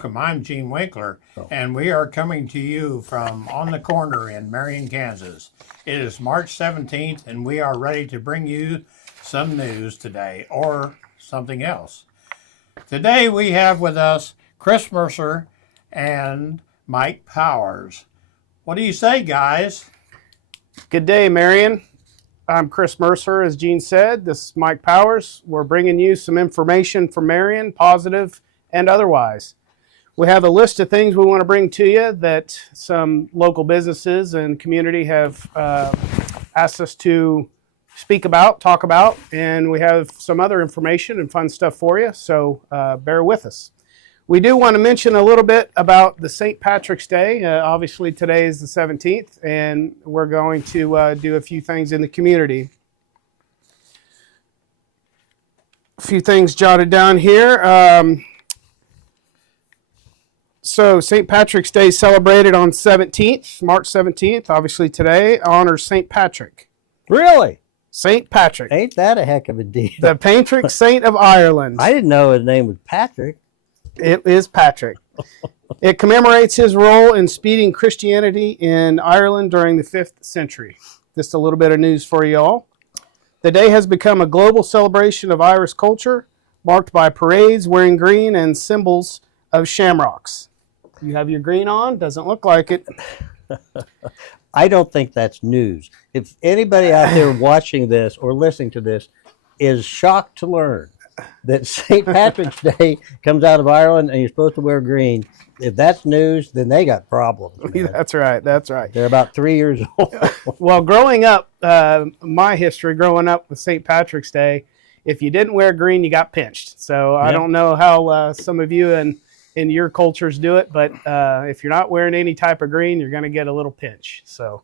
welcome. I'm Gene Winkler, and we are coming to you from On the Corner in Marion, Kansas. It is March 17th, and we are ready to bring you some news today, or something else. Today we have with us Chris Mercer and Mike Powers. What do you say, guys? Good day, Marion. I'm Chris Mercer, as Gene said. This is Mike Powers. We're bringing you some information from Marion, positive and otherwise. We have a list of things we want to bring to you that some local businesses and community have asked us to speak about, talk about, and we have some other information and fun stuff for you, so bear with us. We do want to mention a little bit about the St. Patrick's Day. Obviously, today is the 17th, and we're going to do a few things in the community. A few things jotted down here. So, St. Patrick's Day celebrated on 17th, March 17th. Obviously, today honors St. Patrick. Really? St. Patrick. Ain't that a heck of a deal? The patron saint of Ireland. I didn't know his name was Patrick. It is Patrick. It commemorates his role in speeding Christianity in Ireland during the 5th century. Just a little bit of news for you all. The day has become a global celebration of Irish culture, marked by parades wearing green and symbols of shamrocks. You have your green on? Doesn't look like it. I don't think that's news. If anybody out there watching this or listening to this is shocked to learn that St. Patrick's Day comes out of Ireland and you're supposed to wear green, if that's news, then they got problems. That's right. That's right. They're about 3 years old. Well, growing up, my history growing up with St. Patrick's Day, if you didn't wear green, you got pinched. So I don't know how some of you in your cultures do it, but if you're not wearing any type of green, you're going to get a little pinch. So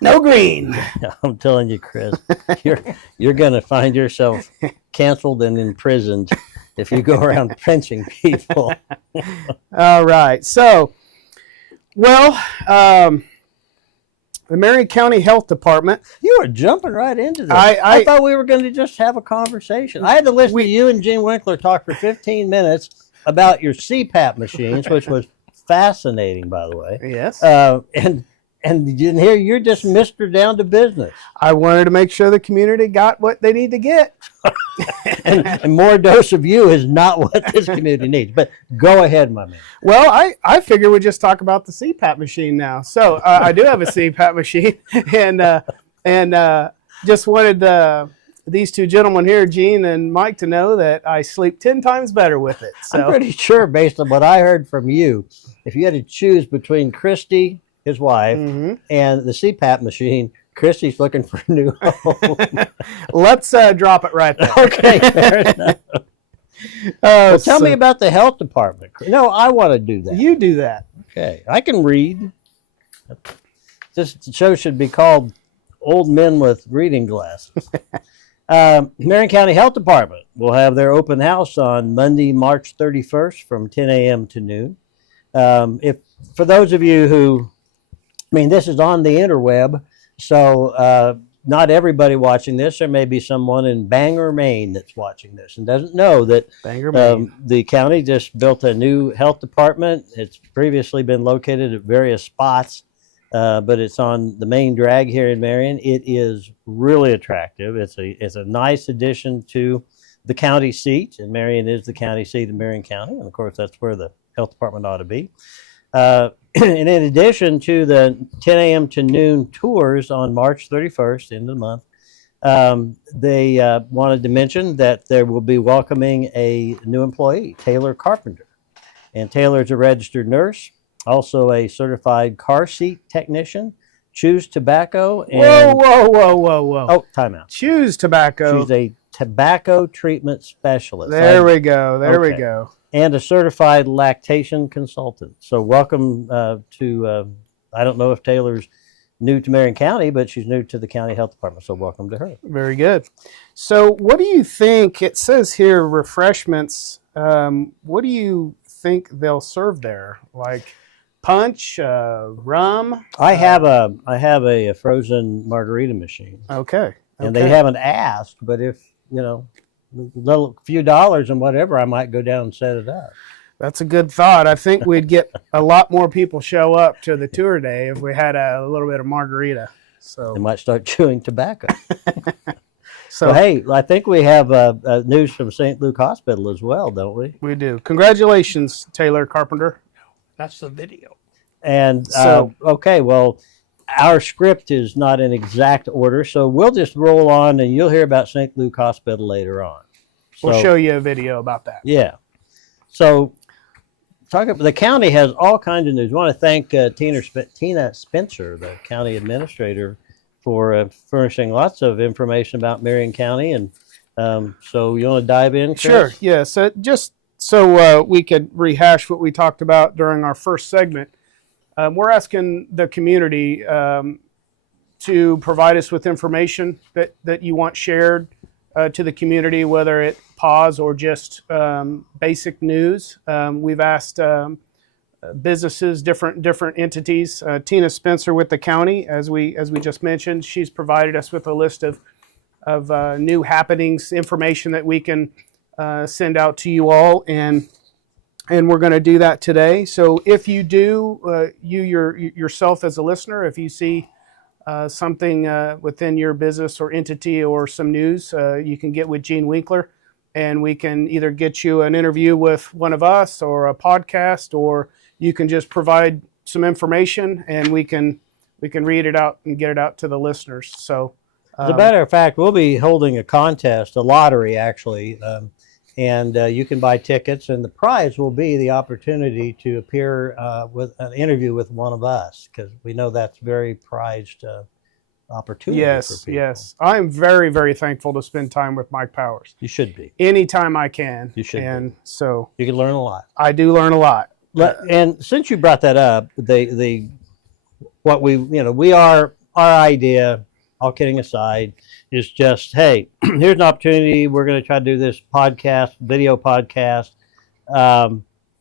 no green. I'm telling you, Chris, you're going to find yourself canceled and imprisoned if you go around pinching people. All right. So, well, the Marion County Health Department. You are jumping right into this. I thought we were going to just have a conversation. I had to listen to you and Gene Winkler talk for 15 minutes about your CPAP machines, which was fascinating, by the way. Yes. And you didn't hear, you're just Mr. Down to Business. I wanted to make sure the community got what they need to get. and more dose of you is not what this community needs. But go ahead, my man. Well, I figure we just talk about the CPAP machine now. So I do have a CPAP machine, and just wanted these two gentlemen here, Gene and Mike, to know that I sleep 10 times better with it. So I'm pretty sure, based on what I heard from you, if you had to choose between Christy, his wife, and the CPAP machine, Christy's looking for a new home. Let's drop it right there. Okay, fair enough. Well, tell me about the health department. No, I want to do that. You do that. Okay, I can read. This show should be called Old Men with Reading Glasses. Marion County Health Department will have their open house on Monday, March 31st from 10 a.m. to noon. For those of you who, this is on the interweb, so not everybody watching this. There may be someone in Bangor, Maine that's watching this and doesn't know that the county just built a new health department. It's previously been located at various spots, but it's on the main drag here in Marion. It is really attractive. It's a nice addition to the county seat, and Marion is the county seat of Marion County, and of course that's where the health department ought to be. And in addition to the 10 a.m. to noon tours on March 31st, end of the month, they wanted to mention that they will be welcoming a new employee, Taylor Carpenter. And Taylor's a registered nurse, also a certified car seat technician, chews tobacco. And, whoa. Oh, time out. Chews tobacco. She's a tobacco treatment specialist. There we go. And a certified lactation consultant. So welcome to, I don't know if Taylor's new to Marion County, but she's new to the county health department. So welcome to her. Very good. So what do you think, it says here refreshments, what do you think they'll serve there? Like punch, rum? I have a frozen margarita machine. Okay. And they haven't asked, but if little few dollars and whatever, I might go down and set it up. That's a good thought. I think we'd get a lot more people show up to the tour day if we had a little bit of margarita. They So, might start chewing tobacco. so Well, hey, I think we have news from St. Luke Hospital as well, don't we? we do. Congratulations, Taylor Carpenter. That's the video. And So- well, our script is not in exact order, so we'll just roll on, and you'll hear about St. Luke Hospital later on. We'll So, show you a video about that. Yeah. So, the county has all kinds of news. I want to thank Tina Spencer, the county administrator, for furnishing lots of information about Marion County. And so, you want to dive in, Chris? Sure. Yeah. So just so we could rehash what we talked about during our first segment, we're asking the community to provide us with information that you want shared to the community, whether it pause or just basic news. We've asked businesses, different entities. Tina Spencer with the county, as we just mentioned, she's provided us with a list of new happenings, information that we can send out to you all, and we're going to do that today. So if you do, yourself as a listener, if you see something within your business or entity or some news, you can get with Gene Winkler, and we can either get you an interview with one of us or a podcast, or you can just provide some information and we can read it out and get it out to the listeners. So As a matter of fact, we'll be holding a contest, a lottery actually, and you can buy tickets, and the prize will be the opportunity to appear with an interview with one of us, because we know that's very prized opportunity for yes, people. yes. I'm very, very thankful to spend time with Mike Powers. You should be. Anytime I can. You should be. And so You can learn a lot. I do learn a lot. And since you brought that up, our idea, all kidding aside, is just, hey, here's an opportunity. We're going to try to do this video podcast,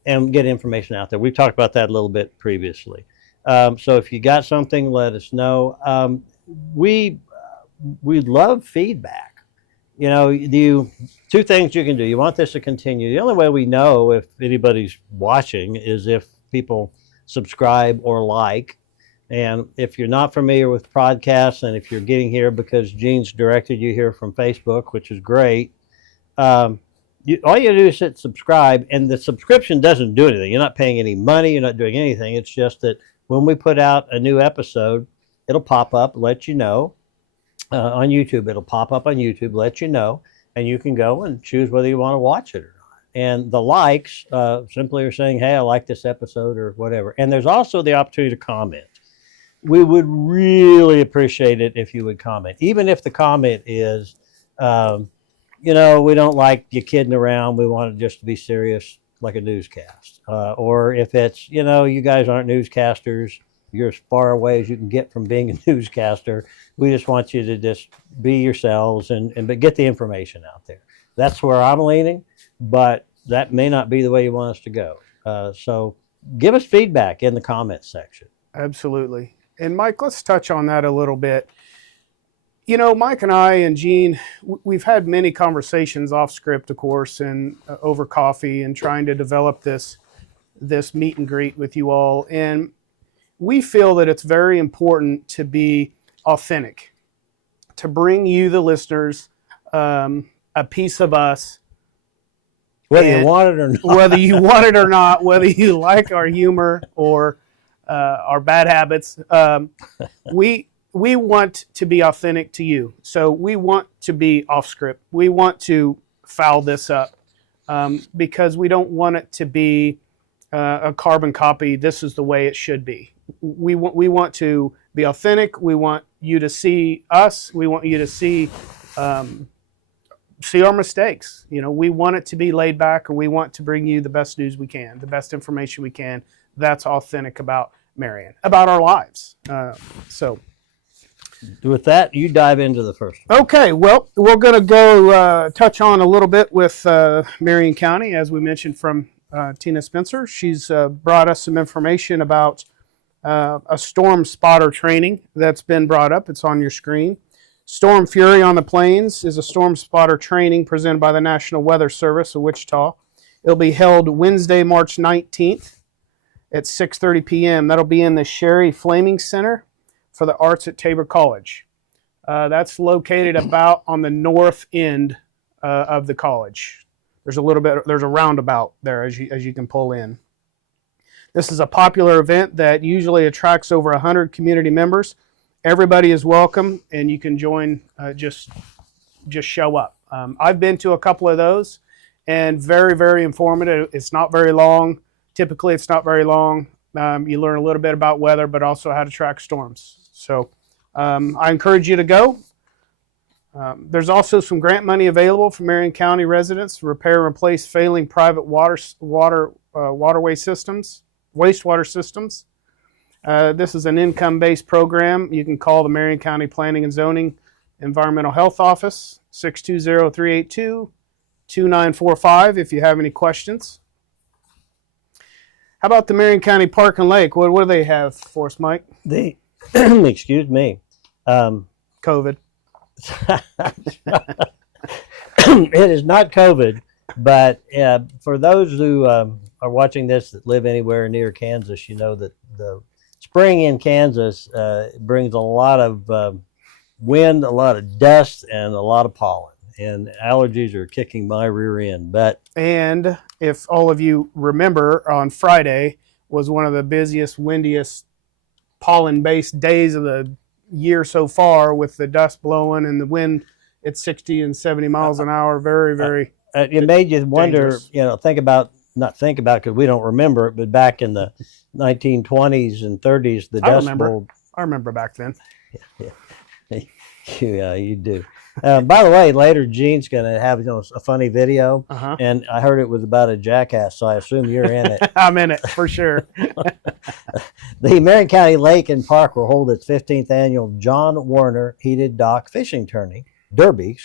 and get information out there. We've talked about that a little bit previously. So if you got something, let us know. We love feedback. Two things you can do. You want this to continue. The only way we know if anybody's watching is if people subscribe or like. And if you're not familiar with podcasts, and if you're getting here because Gene's directed you here from Facebook, which is great, all you do is hit subscribe, and the subscription doesn't do anything. You're not paying any money. You're not doing anything. It's just that when we put out a new episode, it'll pop up, let you know. On YouTube, it'll pop up on YouTube, let you know, and you can go and choose whether you want to watch it or not. And the likes simply are saying, hey, I like this episode or whatever. And there's also the opportunity to comment. We would really appreciate it if you would comment, even if the comment is, we don't like you kidding around. We want it just to be serious, like a newscast. Or if it's, you guys aren't newscasters, you're as far away as you can get from being a newscaster. We just want you to just be yourselves but get the information out there. That's where I'm leaning, but that may not be the way you want us to go. So give us feedback in the comments section. Absolutely. And Mike, let's touch on that a little bit. Mike and I and Gene, we've had many conversations off script, of course, and over coffee, and trying to develop this meet and greet with you all. And we feel that it's very important to be authentic, to bring you, the listeners, a piece of us. Whether you want it or not. Whether you want it or not, whether you like our humor or our bad habits. We want to be authentic to you. So we want to be off script. We want to foul this up because we don't want it to be a carbon copy. This is the way it should be. We want to be authentic. We want you to see us. We want you to see our mistakes. We want it to be laid back, and we want to bring you the best news we can, the best information we can. That's authentic about Marion, about our lives. So with that, you dive into the first one. Okay, well, we're going to go touch on a little bit with Marion County, as we mentioned from Tina Spencer. She's brought us some information about a storm spotter training that's been brought up. It's on your screen. Storm Fury on the Plains is a storm spotter training presented by the National Weather Service of Wichita. It'll be held Wednesday, March 19th at 6:30 p.m. That'll be in the Sherry Flaming Center for the Arts at Tabor College. That's located about on the north end of the college. There's a roundabout there as you can pull in. This is a popular event that usually attracts over 100 community members. Everybody is welcome, and you can join. Just show up. I've been to a couple of those, and very, very informative. It's not very long. Typically, it's not very long. You learn a little bit about weather, but also how to track storms. So I encourage you to go. There's also some grant money available for Marion County residents to repair and replace failing private waterway systems. Wastewater systems. This is an income-based program. You can call the Marion County Planning and Zoning Environmental Health Office, 620-382-2945 if you have any questions. How about the Marion County Park and Lake? What do they have for us, Mike? Excuse me. COVID. It is not COVID, but for those who are watching this that live anywhere near Kansas, you know that the spring in Kansas brings a lot of wind, a lot of dust, and a lot of pollen. And allergies are kicking my rear end. And if all of you remember, on Friday was one of the busiest, windiest, pollen-based days of the year so far, with the dust blowing and the wind at 60 and 70 miles an hour. Very, very it made you wonder, dangerous. not think about because we don't remember it, but back in the 1920s and 30s, the dust bowl. I remember back then. Yeah, you do. By the way, later Gene's going to have a funny video, and I heard it was about a jackass, so I assume you're in it. I'm in it for sure. The Marion County Lake and Park will hold its 15th annual John Warner Heated Dock Fishing Derby,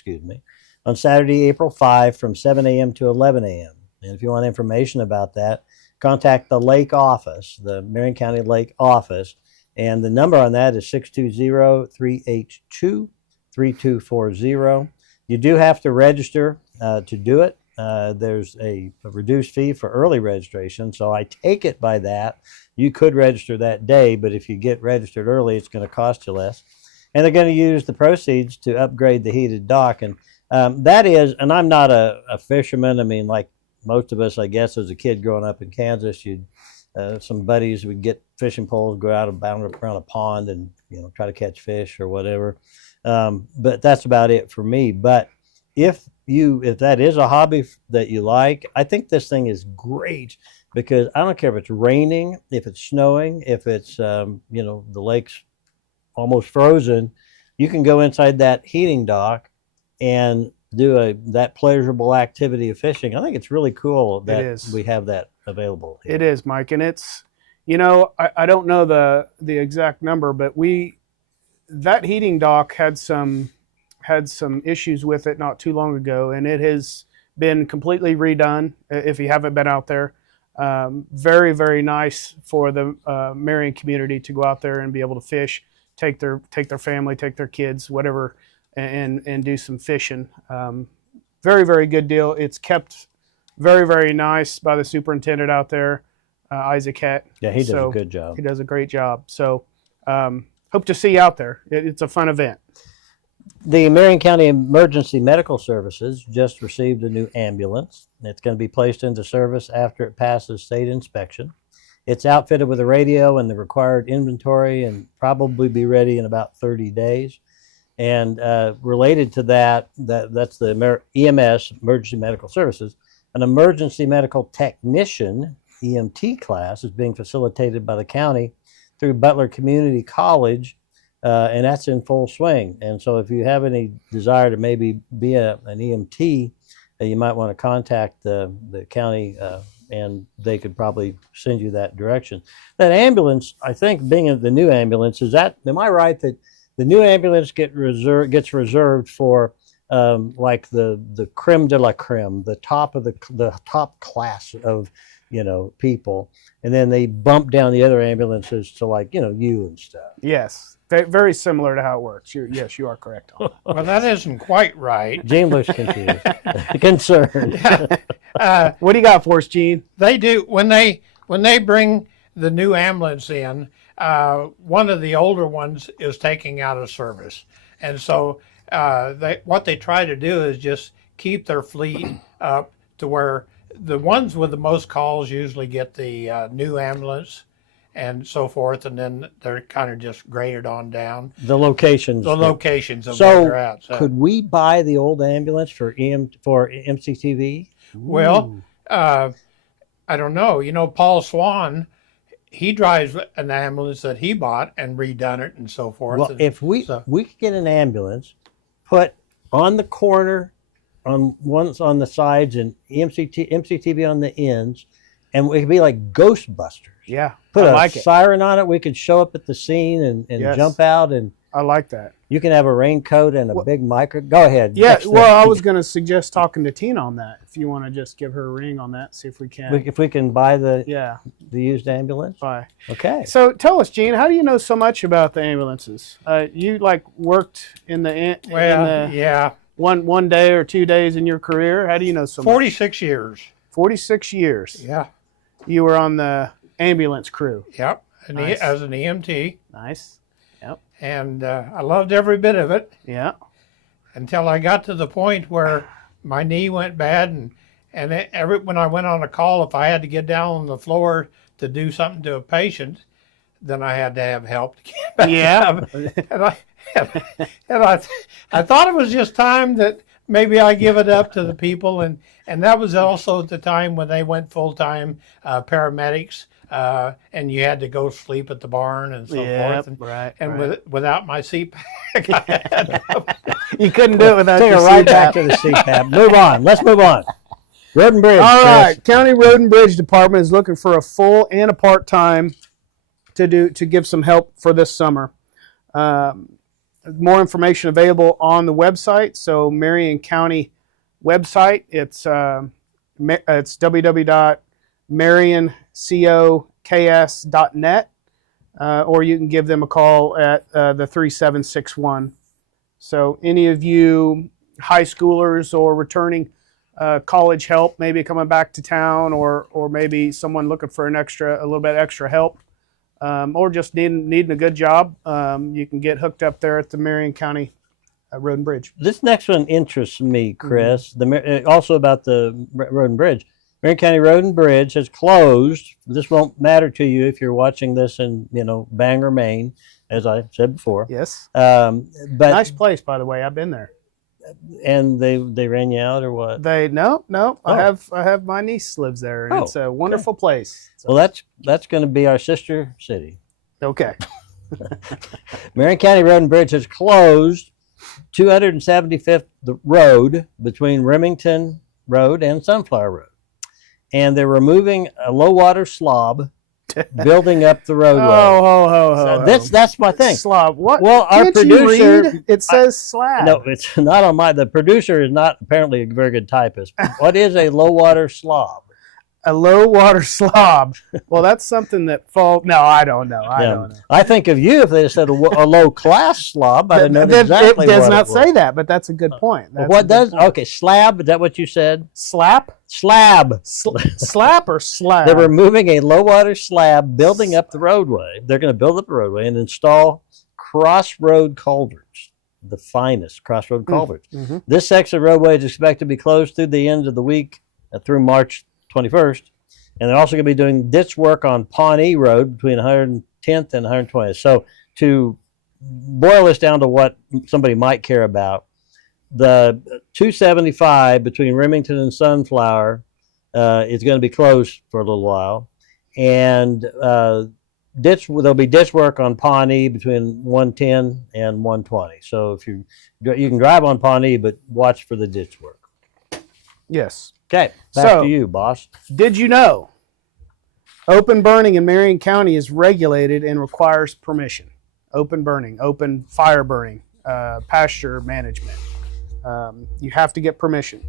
on Saturday, April 5 from 7 a.m. to 11 a.m. And if you want information about that, contact the Lake office, the Marion County Lake office, and the number on that is 620-382-3240. You do have to register to do it. There's a reduced fee for early registration, so I take it by that. You could register that day, but if you get registered early, it's going to cost you less. And they're going to use the proceeds to upgrade the heated dock. And that is, and I'm not a fisherman. I mean, like most of us, I guess, as a kid growing up in Kansas, some buddies would get fishing poles, go out and bound around a pond and, try to catch fish or whatever. But that's about it for me. But if that is a hobby that you like, I think this thing is great, because I don't care if it's raining, if it's snowing, if it's, the lake's almost frozen, you can go inside that heating dock and do that pleasurable activity of fishing. I think it's really cool that we have that available here. It is, Mike, and it's, I don't know the exact number, but that heating dock had some issues with it not too long ago, and it has been completely redone. If you haven't been out there, very, very nice for the Marion community to go out there and be able to fish, take their family, take their kids, whatever, and do some fishing. Very, very good deal. It's kept very, very nice by the superintendent out there, Isaac Het. Yeah, he does a good job. He does a great job. So hope to see you out there. It's a fun event. The Marion County Emergency Medical Services just received a new ambulance. It's going to be placed into service after it passes state inspection. It's outfitted with a radio and the required inventory, and probably be ready in about 30 days. And related to that's the EMS, Emergency Medical Services. An emergency medical technician, EMT class, is being facilitated by the county through Butler Community College, and that's in full swing. And so if you have any desire to maybe be an EMT, you might want to contact the county, and they could probably send you that direction. That ambulance, I think, being the new ambulance, am I right that the new ambulance gets reserved for like the creme de la creme, the top of the top class of people, and then they bump down the other ambulances to, like, you and stuff. Yes, Very similar to how it works. Yes, you are correct. Well, that isn't quite right. Gene looks confused, concerned. What do you got for us, Gene? They do when they bring the new ambulance in. One of the older ones is taking out of service, and so what they try to do is just keep their fleet up to where the ones with the most calls usually get the new ambulance and so forth, and then they're kind of just graded on down. The locations. The locations of So where they're at. So, could we buy the old ambulance for MCTV? well, I don't know. You know, Paul Swan, he drives an ambulance that he bought and redone it and so forth. Well, And if we so- could get an ambulance, put on the corner, on the sides, and MCTV on the ends, and it could be like Ghostbusters. Yeah, Put I a like it. siren on it. We could show up at the scene and Yes. jump out, and I like that. you can have a raincoat and a big micro. Go ahead. Yeah, Next well, I thing. was going to suggest talking to Tina on that. If you want to just give her a ring on that, see if we can. If we can buy the used ambulance. Bye. Okay. So tell us, Gene, how do you know so much about the ambulances? You worked in the yeah, one day or 2 days in your career. How do you know so much? 46 years. 46 years. Yeah, You were on the ambulance crew. yep. Nice. As an EMT, Nice. Yep. and I loved every bit of it Yeah. until I got to the point where my knee went bad, and when I went on a call, if I had to get down on the floor to do something to a patient, then I had to have help to get back Yeah. up. And I thought it was just time that maybe I give it up to the people, and that was also the time when they went full-time paramedics, and you had to go sleep at the barn and so forth. And, right. without my seat pack, I had You couldn't do it without Take your it right back CPAP. to the CPAP. Move on. Let's move on. Road and Bridge. All Chris. right, County Road and Bridge Department is looking for a full and a part-time to give some help for this summer. More information available on the website. So Marion County website. It's www.marioncoks.net, or you can give them a call at the 3761. So any of you high schoolers or returning college help, maybe coming back to town, or maybe someone looking for a little bit extra help, or just needing a good job, you can get hooked up there at the Marion County Road and Bridge. This next one interests me, Chris. Also about the Road and Bridge. Marion County Road and Bridge has closed. This won't matter to you if you're watching this in Bangor, Maine, as I said before. Yes. But Nice place, by the way. I've been there. And they ran you out or what? No. Oh. I have my niece lives there, and Oh, it's a wonderful place. So, Well, that's going to be our sister city. okay. Marion County Road and Bridge has closed 275th road between Remington Road and Sunflower Road. And they're removing a low water slob, building up the roadway. Oh, That's my thing. Slob. What? Well, our Can't you producer- read? It says slab. No, it's not on the producer is not apparently a very good typist. What is a low water slob? A low water slob. Well, that's something that falls. No, I don't know. I don't know. I think of you if they said a low class slob. I'd know exactly it does what not it was. say that, but that's a good point. But That's what a good does? point. Okay, slab. Is that what you said? Slap? Slab. Slap or slab? They're removing a low water slab, building up the roadway. They're going to build up the roadway and install crossroad culverts, the finest crossroad culverts. Mhm. This section of roadway is expected to be closed through the end of the week, through March 21st. And they're also going to be doing ditch work on Pawnee Road between 110th and 120th. So to boil this down to what somebody might care about, the 275 between Remington and Sunflower is going to be closed for a little while. And there'll be ditch work on Pawnee between 110 and 120. So if you can drive on Pawnee, but watch for the ditch work. Yes. Okay, back to you, boss. Did you know open burning in Marion County is regulated and requires permission? Open burning, open fire burning, pasture management. You have to get permission.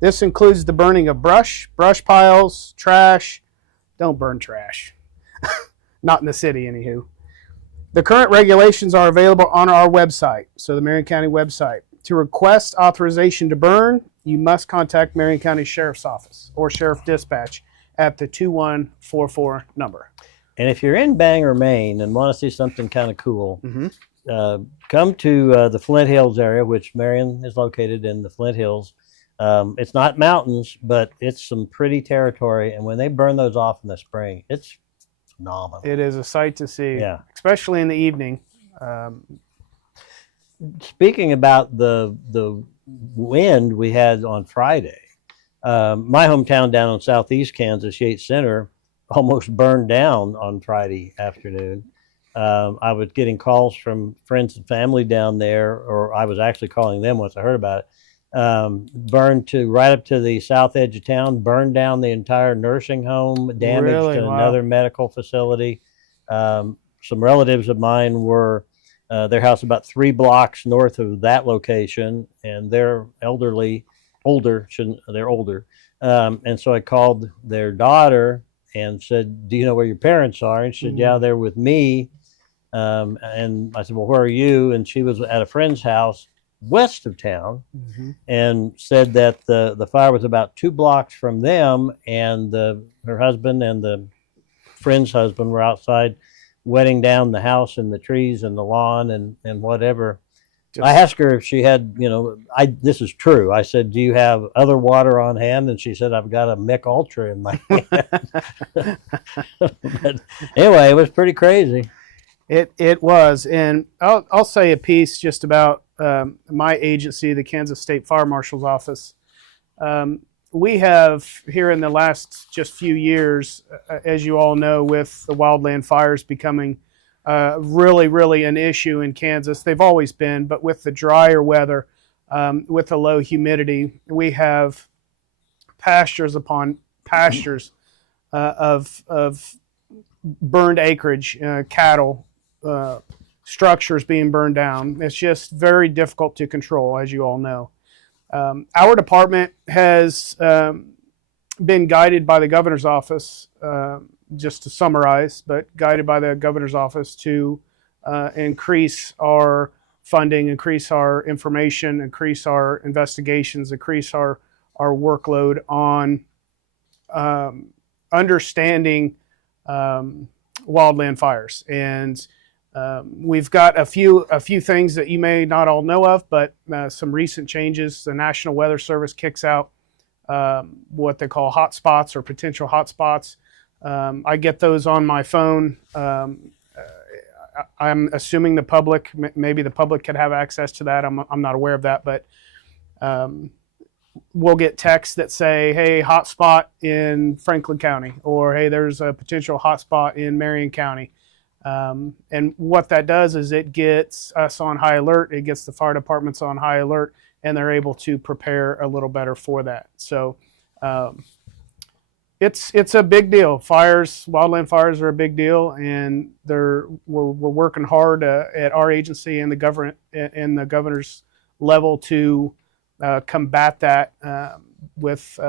This includes the burning of brush piles, trash. Don't burn trash. Not in the city, anywho. The current regulations are available on our website, so the Marion County website. To request authorization to burn, you must contact Marion County Sheriff's Office or Sheriff Dispatch at the 2144 number. And if you're in Bangor, Maine, and want to see something kind of cool, come to the Flint Hills area, which Marion is located in the Flint Hills. It's not mountains, but it's some pretty territory. And when they burn those off in the spring, it's phenomenal. It is a sight to see, Yeah. especially in the evening. Speaking about the wind we had on Friday, my hometown down in southeast Kansas, Yates Center, almost burned down on Friday afternoon. I was getting calls from friends and family down there, or I was actually calling them once I heard about it. Burned to right up to the south edge of town, burned down the entire nursing home, damaged Really? Wow. another medical facility. Some relatives of mine were, their house about 3 blocks north of that location, and they're older. And so I called their daughter and said, do you know where your parents are? And she said, yeah, they're with me. And I said, well, where are you? And she was at a friend's house west of town, and said that the fire was about 2 blocks from them, and her husband and the friend's husband were outside wetting down the house and the trees and the lawn and whatever. I asked her if she had, this is true. I said, do you have other water on hand? And she said, I've got a Mick Ultra in my hand. But anyway, it was pretty crazy. It was. And I'll say a piece just about my agency, the Kansas State Fire Marshal's Office. We have here in the last just few years, as you all know, with the wildland fires becoming really an issue in Kansas. They've always been, but with the drier weather, with the low humidity, we have pastures upon pastures of burned acreage, cattle, structures being burned down. It's just very difficult to control, as you all know. Our department has been guided by the governor's office, just to summarize, but guided by the governor's office to increase our funding, increase our information, increase our investigations, increase our workload on understanding wildland fires. And we've got a few things that you may not all know of, but some recent changes. The National Weather Service kicks out what they call hotspots or potential hotspots. I get those on my phone. I'm assuming the public, maybe the public could have access to that. I'm not aware of that, but we'll get texts that say, hey, hotspot in Franklin County, or hey, there's a potential hotspot in Marion County. And what that does is it gets us on high alert, it gets the fire departments on high alert, and they're able to prepare a little better for that. So it's a big deal. Wildland fires are a big deal, and we're working hard at our agency and the governor's level to combat that with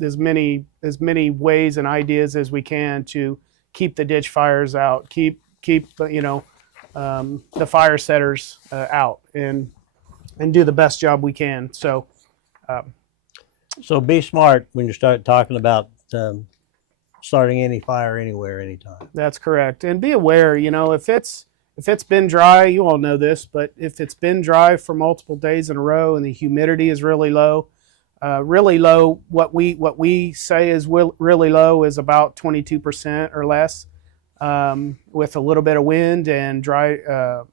as many ways and ideas as we can to keep the ditch fires out, keep the fire setters out, and do the best job we can. So be smart when you start talking about starting any fire anywhere, anytime. That's correct. And be aware, if it's been dry, you all know this, but if it's been dry for multiple days in a row and the humidity is really low, what we say is really low is about 22% or less, with a little bit of wind and dry a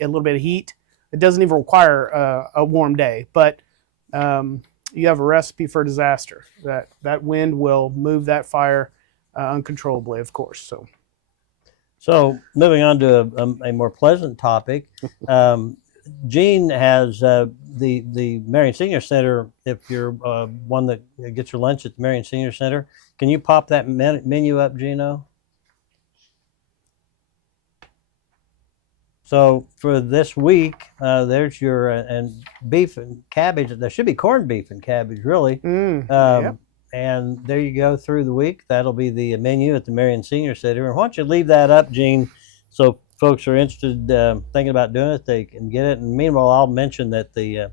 little bit of heat. It doesn't even require a warm day, but you have a recipe for disaster. That wind will move that fire uncontrollably, of course. So moving on to a more pleasant topic, Gene has the Marion Senior Center. If you're one that gets your lunch at the Marion Senior Center, can you pop that menu up, Gino? So for this week, there's your and beef and cabbage. There should be corned beef and cabbage, really. Yep. And there you go through the week. That'll be the menu at the Marion Senior Center. And why don't you leave that up, Gene, So if folks are interested, thinking about doing it, they can get it. And meanwhile, I'll mention that the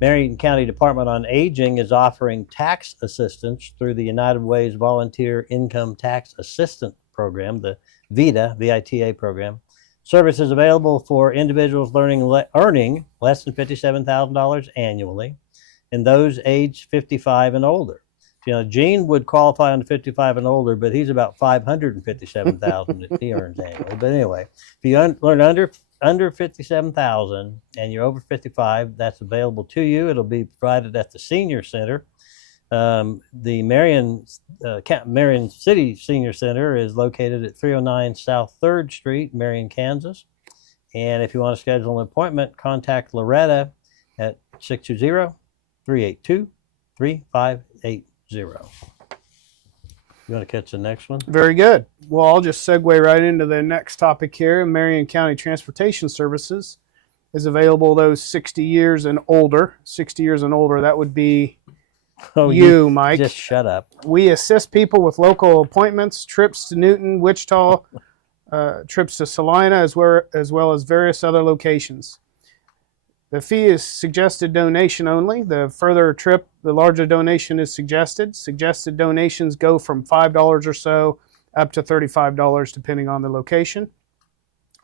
Marion County Department on Aging is offering tax assistance through the United Way's Volunteer Income Tax Assistance Program, the VITA program. Services available for individuals earning less than $57,000 annually, and those aged 55 and older. Gene would qualify on 55 and older, but he's about 557,000 that he earns annually. But anyway, if you earn under 57,000 and you're over 55, that's available to you. It'll be provided at the Senior Center. The Marion City Senior Center is located at 309 South 3rd Street, Marion, Kansas. And if you want to schedule an appointment, contact Loretta at 620-382-3580. You want to catch the next one? Very good. Well, I'll just segue right into the next topic here. Marion County Transportation Services is available those 60 years and older. 60 years and older, that would be you, Mike. Just shut up. We assist people with local appointments, trips to Newton, Wichita, trips to Salina, as well as various other locations. The fee is suggested donation only. The further a trip, the larger donation is suggested. Suggested donations go from $5 or so up to $35 depending on the location.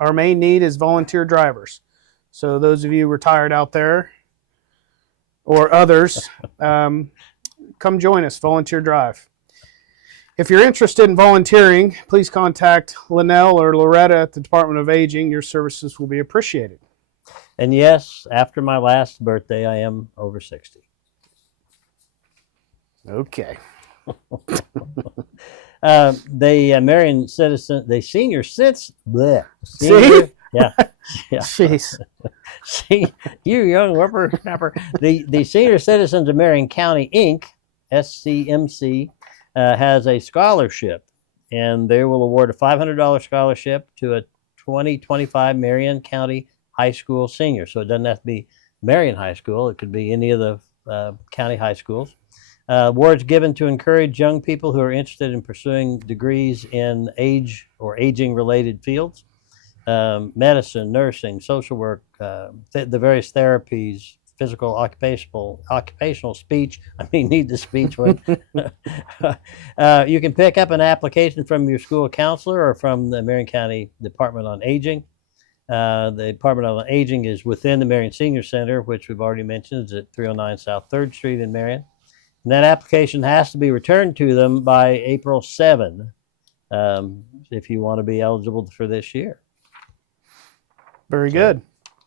Our main need is volunteer drivers. So those of you retired out there or others, come join us, volunteer drive. If you're interested in volunteering, please contact Linnell or Loretta at the Department of Aging. Your services will be appreciated. And yes, after my last birthday, I am over 60. Okay. Marion citizen, the senior sits. Bleh, See? Yeah. Jeez. See, you young whippersnapper. The Senior Citizens of Marion County, Inc., SCMC, has a scholarship, and they will award a $500 scholarship to a 2025 Marion County High School senior. So it doesn't have to be Marion High School. It could be any of the county high schools. Awards given to encourage young people who are interested in pursuing degrees in age or aging-related fields. Medicine, nursing, social work, the various therapies, physical, occupational speech. I may need the speech one. You can pick up an application from your school counselor or from the Marion County Department on Aging. The Department on Aging is within the Marion Senior Center, which we've already mentioned, is at 309 South 3rd Street in Marion. And that application has to be returned to them by April 7 if you want to be eligible for this year. Very good.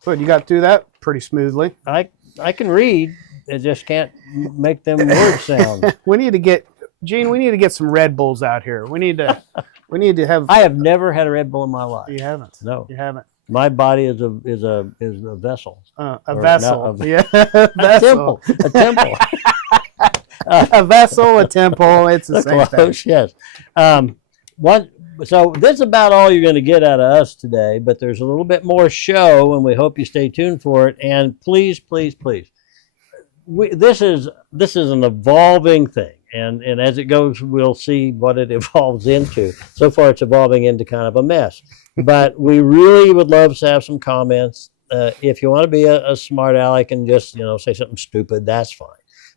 Good. You got through that pretty smoothly. I can read. I just can't make them word sound. We need to get some Red Bulls out here. We need to have. I have never had a Red Bull in my life. You haven't. No. You haven't. My body is a vessel. A Or vessel. not Yeah. A Vessel. temple. A vessel, a temple. It's the same thing. Close, yes. So this is about all you're going to get out of us today, but there's a little bit more show, and we hope you stay tuned for it. And please, please, please, this is an evolving thing, and as it goes, we'll see what it evolves into. So far, it's evolving into kind of a mess. But we really would love to have some comments. If you want to be a smart aleck and just say something stupid, that's fine.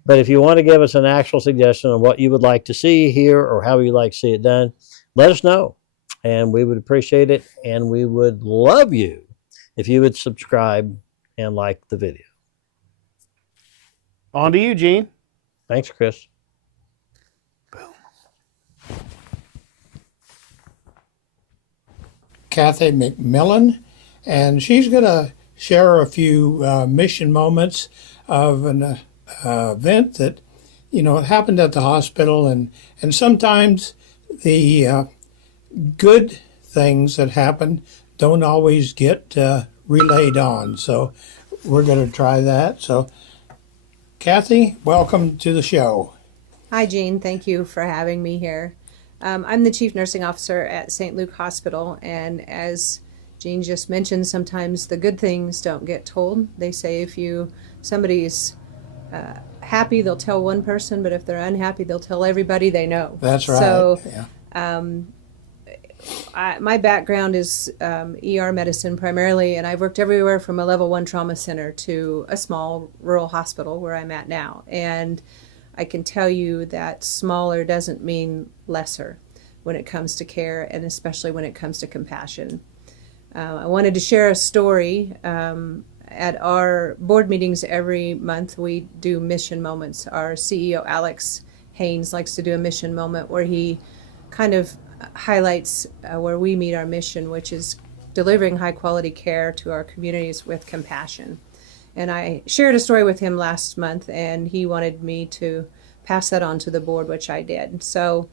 But if you want to give us an actual suggestion on what you would like to see here or how you'd like to see it done, let us know, and we would appreciate it, and we would love you if you would subscribe and like the video. On to you, Gene. Thanks, Chris. Kathy McMillan, and she's going to share a few mission moments of an event that happened at the hospital, and sometimes the good things that happen don't always get relayed on. So we're going to try that. So Kathy, welcome to the show. Hi, Jean. Thank you for having me here. I'm the Chief Nursing Officer at St. Luke Hospital, and as Jean just mentioned, sometimes the good things don't get told. They say if somebody's happy, they'll tell one person, but if they're unhappy, they'll tell everybody they know. That's right. So yeah. my background is ER medicine primarily, and I've worked everywhere from a level 1 trauma center to a small rural hospital where I'm at now. And I can tell you that smaller doesn't mean lesser when it comes to care, and especially when it comes to compassion. I wanted to share a story. At our board meetings every month, we do mission moments. Our CEO, Alex Haynes, likes to do a mission moment where he kind of highlights where we meet our mission, which is delivering high quality care to our communities with compassion. And I shared a story with him last month, and he wanted me to pass that on to the board, which I did. So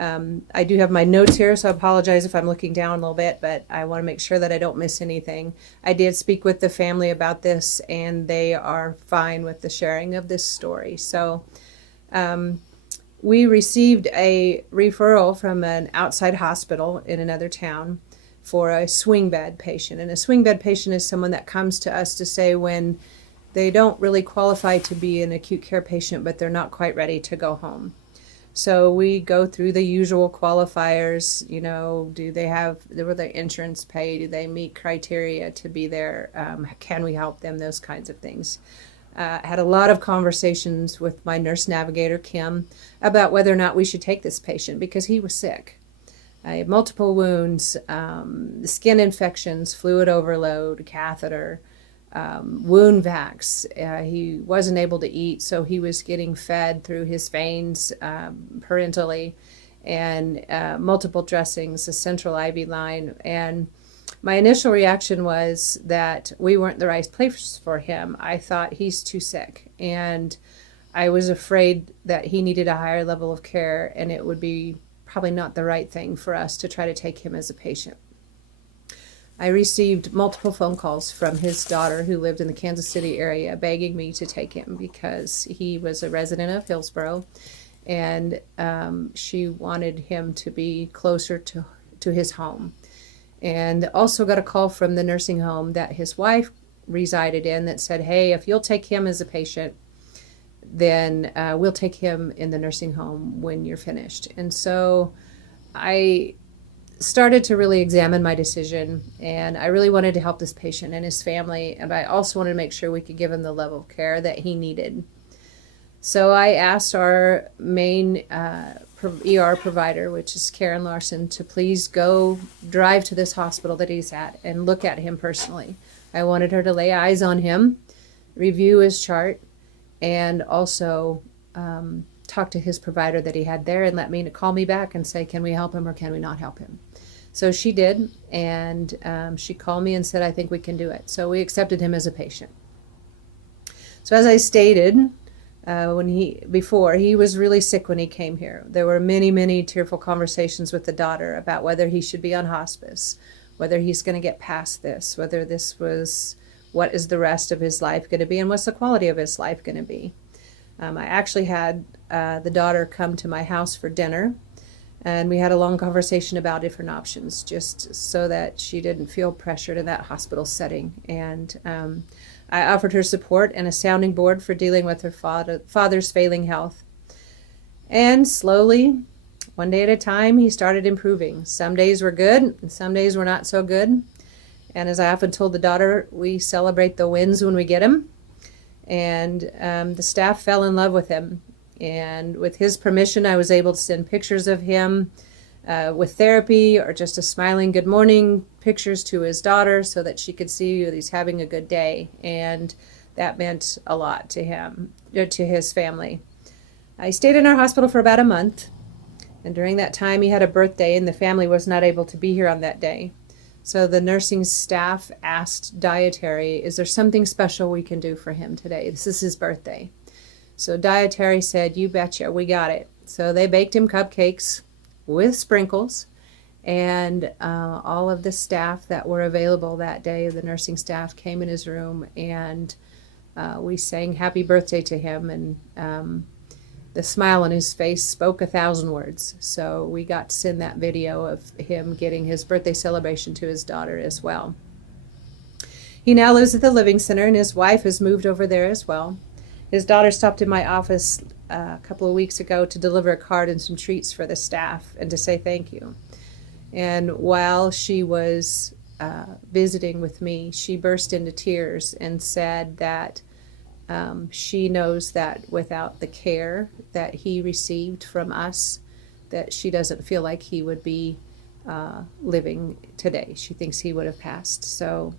I do have my notes here, so I apologize if I'm looking down a little bit, but I want to make sure that I don't miss anything. I did speak with the family about this, and they are fine with the sharing of this story. So we received a referral from an outside hospital in another town for a swing bed patient. And a swing bed patient is someone that comes to us to say when they don't really qualify to be an acute care patient, but they're not quite ready to go home. So we go through the usual qualifiers, you know, do they have, will their insurance pay? Do they meet criteria to be there? Can we help them? Those kinds of things. Had a lot of conversations with my nurse navigator, Kim, about whether or not we should take this patient because he was sick. I had multiple wounds, skin infections, fluid overload, catheter, wound vacs. He wasn't able to eat, so he was getting fed through his veins parentally, and multiple dressings, a central IV line. And my initial reaction was that we weren't the right place for him. I thought he's too sick, and I was afraid that he needed a higher level of care, and it would be probably not the right thing for us to try to take him as a patient. I received multiple phone calls from his daughter who lived in the Kansas City area begging me to take him because he was a resident of Hillsboro, and she wanted him to be closer to his home. And also got a call from the nursing home that his wife resided in that said, hey, if you'll take him as a patient, then we'll take him in the nursing home when you're finished. And so I started to really examine my decision, and I really wanted to help this patient and his family, and I also wanted to make sure we could give him the level of care that he needed. So I asked our main ER provider, which is Karen Larson, to please go drive to this hospital that he's at and look at him personally. I wanted her to lay eyes on him, review his chart, and also talk to his provider that he had there and let me call me back and say, can we help him or can we not help him? So she did, and she called me and said, I think we can do it. So we accepted him as a patient. So as I stated, before he was really sick when he came here. There were many, many tearful conversations with the daughter about whether he should be on hospice, whether he's going to get past this, whether this was, what is the rest of his life going to be, and what's the quality of his life going to be. I actually had the daughter come to my house for dinner, and we had a long conversation about different options, just so that she didn't feel pressured in that hospital setting. And I offered her support and a sounding board for dealing with her father's failing health. And slowly, one day at a time, he started improving. Some days were good, and some days were not so good. And as I often told the daughter, we celebrate the wins when we get them. And the staff fell in love with him. And with his permission, I was able to send pictures of him with therapy or just a smiling good morning pictures to his daughter so that she could see that he's having a good day. And that meant a lot to him, to his family. I stayed in our hospital for about a month. And during that time, he had a birthday, and the family was not able to be here on that day. So the nursing staff asked dietary, is there something special we can do for him today? This is his birthday. So dietary said, you betcha, we got it. So they baked him cupcakes with sprinkles, and all of the staff that were available that day, the nursing staff, came in his room, and we sang happy birthday to him, and the smile on his face spoke 1,000 words. So we got to send that video of him getting his birthday celebration to his daughter as well. He now lives at the Living Center, and his wife has moved over there as well. His daughter stopped in my office a couple of weeks ago to deliver a card and some treats for the staff and to say thank you. And while she was visiting with me, she burst into tears and said that she knows that without the care that he received from us, that she doesn't feel like he would be living today. She thinks he would have passed. So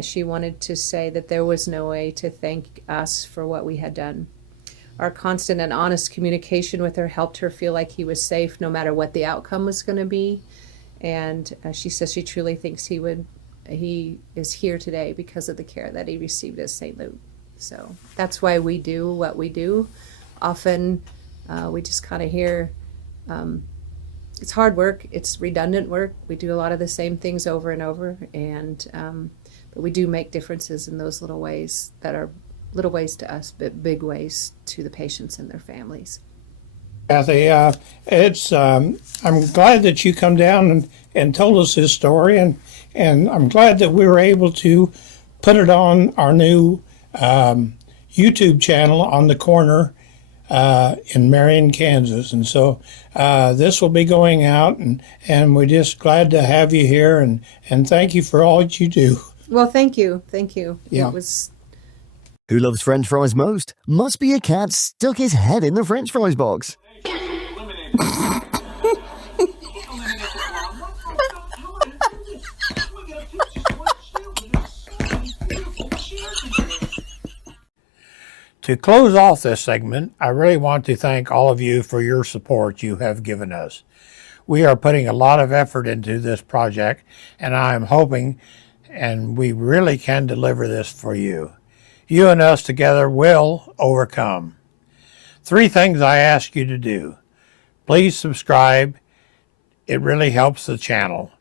she wanted to say that there was no way to thank us for what we had done. Our constant and honest communication with her helped her feel like he was safe no matter what the outcome was going to be. And she says she truly thinks he is here today because of the care that he received at St. Luke. So that's why we do what we do. Often we just kind of hear it's hard work, it's redundant work. We do a lot of the same things over and over, and but we do make differences in those little ways that are little ways to us, but big ways to the patients and their families. Kathy, I'm glad that you come down and told us this story, and I'm glad that we were able to put it on our new YouTube channel on the corner in Marion, Kansas. And so this will be going out, and we're just glad to have you here, and thank you for all that you do. Well, thank you. Thank you. Yeah. It was. Who loves French fries most? Must be a cat stuck his head in the French fries box. To close off this segment, I really want to thank all of you for your support you have given us. We are putting a lot of effort into this project, and I am hoping, and we really can deliver this for you. You and us together will overcome. 3 things I ask you to do. Please subscribe. It really helps the channel.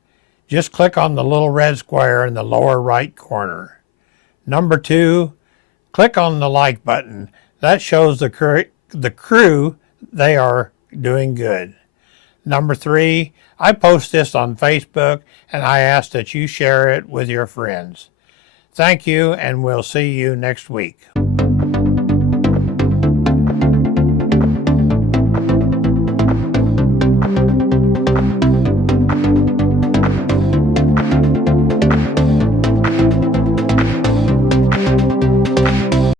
Just click on the little red square in the lower right corner. Number 2, click on the like button. That shows the crew they are doing good. Number 3, I post this on Facebook, and I ask that you share it with your friends. Thank you, and we'll see you next week.